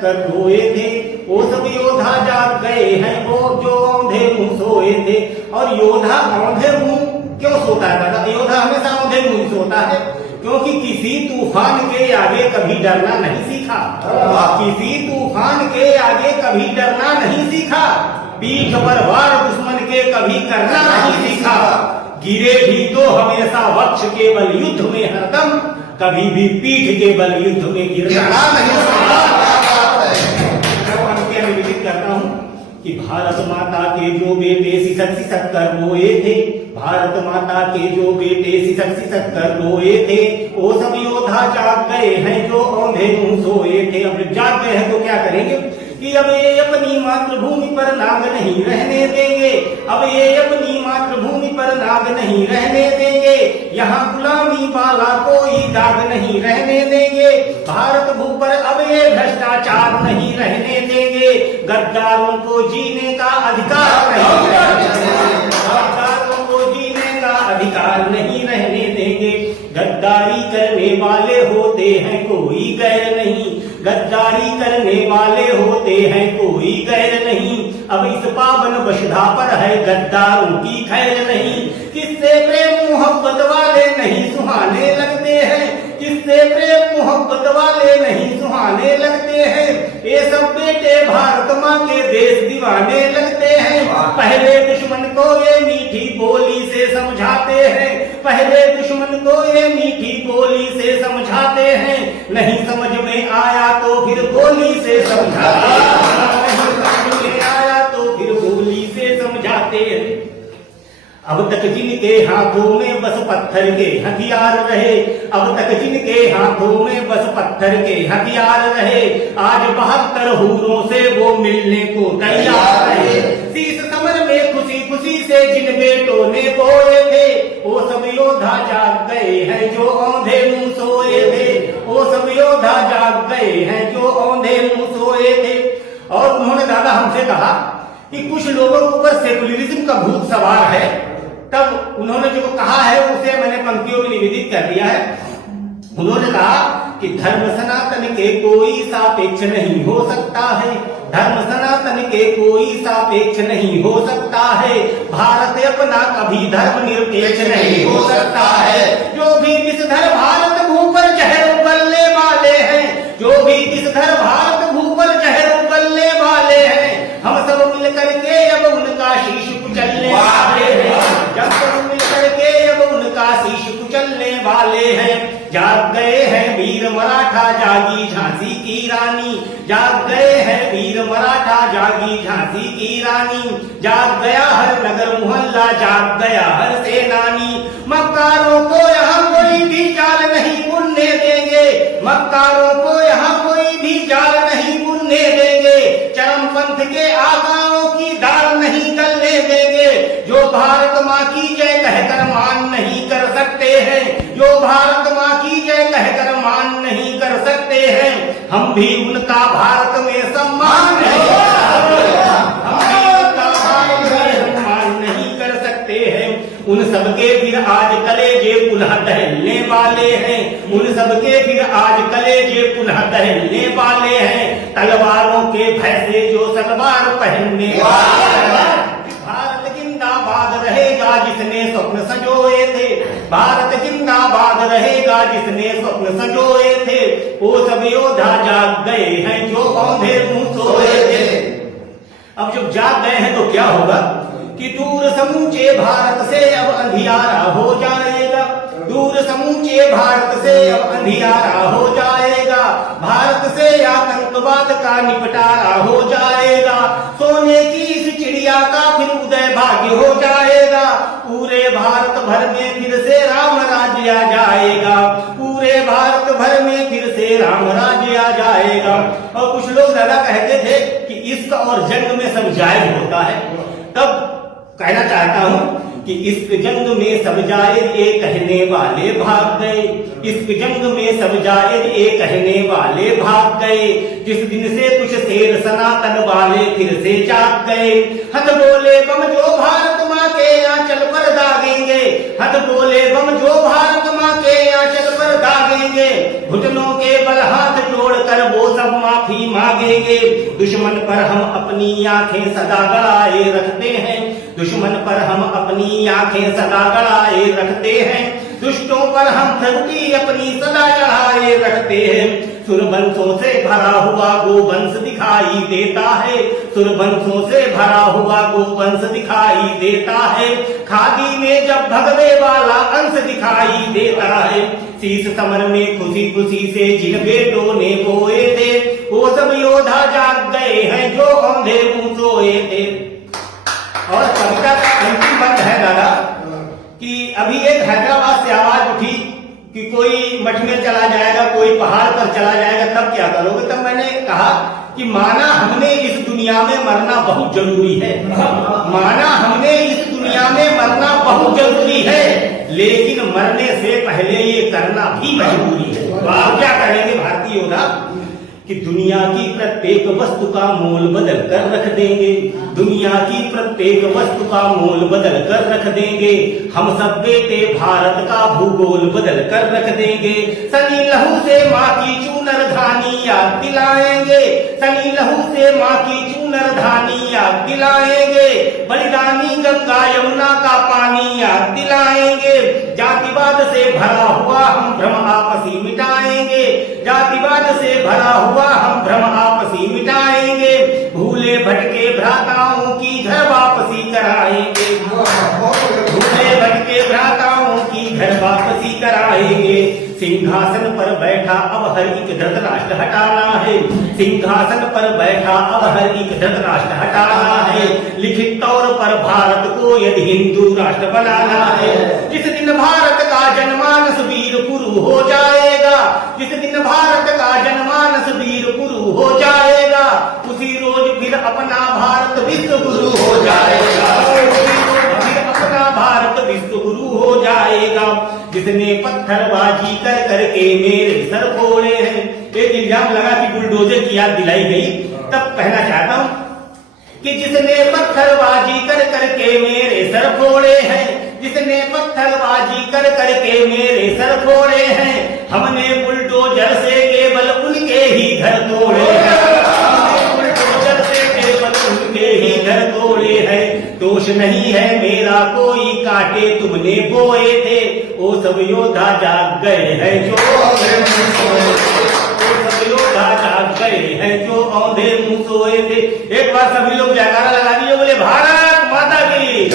कर रोए थे, वो सब योद्धा जाग गए हैं वो जो औंधे मुंह सोए थे। और योद्धा औंधे मुंह क्यों सोता है दादा? योद्धा हमेशा औंधे मुंह सोता है क्योंकि किसी तूफान के आगे कभी डरना नहीं सीखा। किसी तूफान के आगे कभी डरना नहीं सीखा। पीठ पर वार दुश्मन के कभी करना नहीं सीखा। गिरे भी तो हमेशा वक्ष के बल युद्ध में हरदम, कभी भी पीठ के बल युद्ध में गिरना नहीं सीखा। मैं निवेदित करता हूँ कि भारत माता के जो बेटे सिसक सिसक कर रोए थे, भारत माता के जो बेटे सिसक सिसक कर रोए थे, वो सब योद्धा जाग गए हैं जो औंधे मुंह सोए थे। अब जाग गए हैं तो क्या करेंगे कि अब ये अपनी मातृभूमि पर नाग नहीं रहने देंगे। अब ये अपनी मातृभूमि पर नाग नहीं रहने देंगे। यहाँ गुलामी वाला कोई दाग नहीं रहने देंगे। भारत भू पर अब ये भ्रष्टाचार नहीं रहने देंगे। गद्दारों को जीने का अधिकार नहीं रहने देंगे। गद्दारों को जीने का अधिकार नहीं रहने देंगे। गद्दारी करने वाले होते हैं कोई गैर नहीं। गद्दारी करने वाले होते हैं कोई गैर नहीं। अब इस पावन बशधा पर है गद्दारों की खैर नहीं। किससे प्रेम मोहब्बत वाले नहीं सुहाने लगते हैं। किससे प्रेम मोहब्बत वाले नहीं सुहाने लगते हैं। ये सब बेटे भारत माँ के देश दीवाने लगते हैं। पहले दुश्मन को ये मीठी बोली से समझाते हैं। पहले दुश्मन को ये मीठी बोली से समझाते हैं। नहीं समझ में आया तो फिर गोली से समझाते हैं। नहीं समझ में आया तो फिर गोली से समझाते हैं। अब तक जिनके हाथों में बस पत्थर के हथियार रहे, अब तक जिनके हाथों में बस पत्थर के हथियार रहे, आज 72 हूरों से वो मिलने को तैयार रहे। शीश समर में खुशी खुशी से जिन बेटों ने बोए थे, वो सब योद्धा जाग गए हैं जो औंधे मुंह सोए थे। वो सब योद्धा जाग गए हैं जो औंधे मुंह सोए थे। और उन्होंने दादा हमसे कहा कि कुछ लोगों के ऊपर सेकुलरिज्म का भूत सवार है। तब उन्होंने जो कहा है उसे मैंने पंक्तियों में निवेदित कर दिया है। उन्होंने कहा कि धर्म सनातन के कोई सापेक्ष नहीं हो सकता है। धर्म सनातन के कोई सापेक्ष नहीं हो सकता है। भारत अपना कभी धर्म निरपेक्ष नहीं हो सकता है। जो भी विषधर भारत भू पर जहर उगलने वाले हैं, जो भी विषधर भारत भू पर जहर उगलने वाले हैं, हम सब मिल करके अब उनका शीश कुचलने वाले हैं। जब सब मिल करके अब उनका शीश कुचलने वाले हैं। जाग गए हैं वीर मराठा जागी झांसी की रानी। जाग गए हैं वीर मराठा जागी झांसी की रानी। जाग गया हर नगर मोहल्ला, जाग गया हर सेनानी। मक्कारों को यहाँ कोई भी जाल नहीं बुनने देंगे। मक्कारों को यहाँ कोई भी जाल नहीं बुनने देंगे। चरमपंथ के आकाओं की दाल नहीं गलने देंगे। जो भारत माँ की जय कहकर मान नहीं कर सकते हैं, जो भारत माँ की जय कहकर मान नहीं कर सकते हैं, हम भी उनका भारत में सम्मान नहीं कर सकते हैं। उन सबके फिर आज कलेजे पुनः दहलने वाले हैं। उन सबके फिर आज कलेजे पुनः दहलने वाले हैं। तलवारों के भय से जो सलवार पहनने वाले हैं। भारत जिंदाबाद रहेगा जिसने स्वप्न संजोए थे। भारत जिंदाबाद रहेगा जिसने स्वप्न संजोए थे। वो सब योद्धा जाग गए हैं जो औंधे मुंह सोए थे। अब जब जाग गए हैं तो क्या होगा कि दूर समूचे भारत से अब अंधियारा हो जाएगा। दूर समूचे भारत से अब अंधियारा हो जाएगा। भारत से आतंकवाद का निपटारा हो जाएगा। सोने की इस चिड़िया का फिर उदय भाग्य हो जाएगा। पूरे भारत भर में फिर से राम राज्य आ जाएगा। पूरे भारत भर में फिर से राम राज्य आ जाएगा। और कुछ लोग दादा कहते थे कि इश्क और जंग में सब जायज होता है। तब कहना चाहता हूँ कि इस जंग में सब जायज ये कहने वाले भाग गए। इस जंग में सब जायज ये कहने वाले भाग गए। जिस दिन से कुछ शेर सनातन वाले फिर से जाग गए। हथ बोले बम जो भारत माँ के आंचल पर दागेंगे। हथ बोले बम जो भारत माँ के आंचल पर दागेंगे। घुटनों के बल हाथ जोड़कर वो सब माफी मांग भागेंगे। दुश्मन पर हम अपनी आंखें सदा गड़ाए रखते हैं, दुश्मन पर हम अपनी आंखें सदा गड़ाए रखते हैं, दुष्टों पर हम धरती अपनी सदा चढ़ाए रखते हैं। सुरबंशों से भरा हुआ गोवंश दिखाई देता है, सुरबंशों से भरा हुआ गोवंश दिखाई देता है, खादी में जब भगवे वाला अंश दिखाई देता है। शीश समर में खुशी खुशी से जिन बेटों ने बोए थे, वो सब योद्धा जाग गए हैं जो अंधे मुंह सोए थे। और कविता का अंतिम बंद है दादा कि अभी एक हैदराबाद से आवाज उठी कि कोई मठ में चला जाएगा, कोई पहाड़ पर चला जाएगा, तब क्या करोगे? तब मैंने कहा कि माना हमने इस दुनिया में मरना बहुत जरूरी है, माना हमने इस दुनिया में मरना बहुत जरूरी है, लेकिन मरने से पहले ये करना भी मजबूरी है। तो आप क्या करेंगे भारतीय योद्धा कि दुनिया की प्रत्येक वस्तु का मोल बदल कर रख देंगे, दुनिया की प्रत्येक वस्तु का मोल बदल कर रख देंगे, हम सब बेटे भारत का भूगोल बदल कर रख देंगे। सनी लहू से माँ की चूनर धानी याद दिलाएंगे, सनी लहू से माँ की चूनर धानी याद दिलाएंगे, बलिदानी गंगा यमुना का पानी याद दिलाएंगे। जातिवाद से भरा हुआ हम भ्रम आपसी मिटाएंगे, जातिवाद से भरा हुआ हम भ्रम आपसी मिटाएंगे, भूले भटके भ्राताओं की घर वापसी कराएंगे, भूले भटके भ्राताओं की घर वापसी कराएंगे। सिंहासन पर बैठा अब हर एक धृतराष्ट्र हटाना है, सिंहासन पर बैठा अब हर एक धृतराष्ट्र हटाना है, लिखित तौर पर भारत को यदि हिंदू राष्ट्र बनाना है। जिस दिन भारत का जनमानस वीर पुरु हो जाएगा, जिस दिन भारत का जनमानस वीर पुरु हो जाएगा, उसी रोज फिर अपना भारत विश्व गुरु हो जाएगा, उसी रोज फिर अपना भारत विश्व गुरु हो जाएगा। जिसने पत्थरबाजी कर करके मेरे सर फोड़े हैं, एक इल्जाम लगा कि बुलडोजर की याद दिलाई गई, तब कहना चाहता हूं कि जिसने पत्थरबाजी कर करके मेरे सर फोड़े हैं, जिसने पत्थरबाजी कर करके मेरे सर फोड़े हैं, हमने बुलडोजर से केवल उनके ही घर तोड़े हैं, हमने बुलडोजर से केवल उनके ही घर तोड़े हैं। दोष नहीं है मेरा कोई, कांटे तुमने बोए थे, वो सब योद्धा जाग गए हैं जो औंधे मुंह सोए थे, वो सब योद्धा जाग गए हैं जो औंधे मुंह सोए थे। एक बार सभी लोग जयकारा लगा दिए, बोले भारत माता की।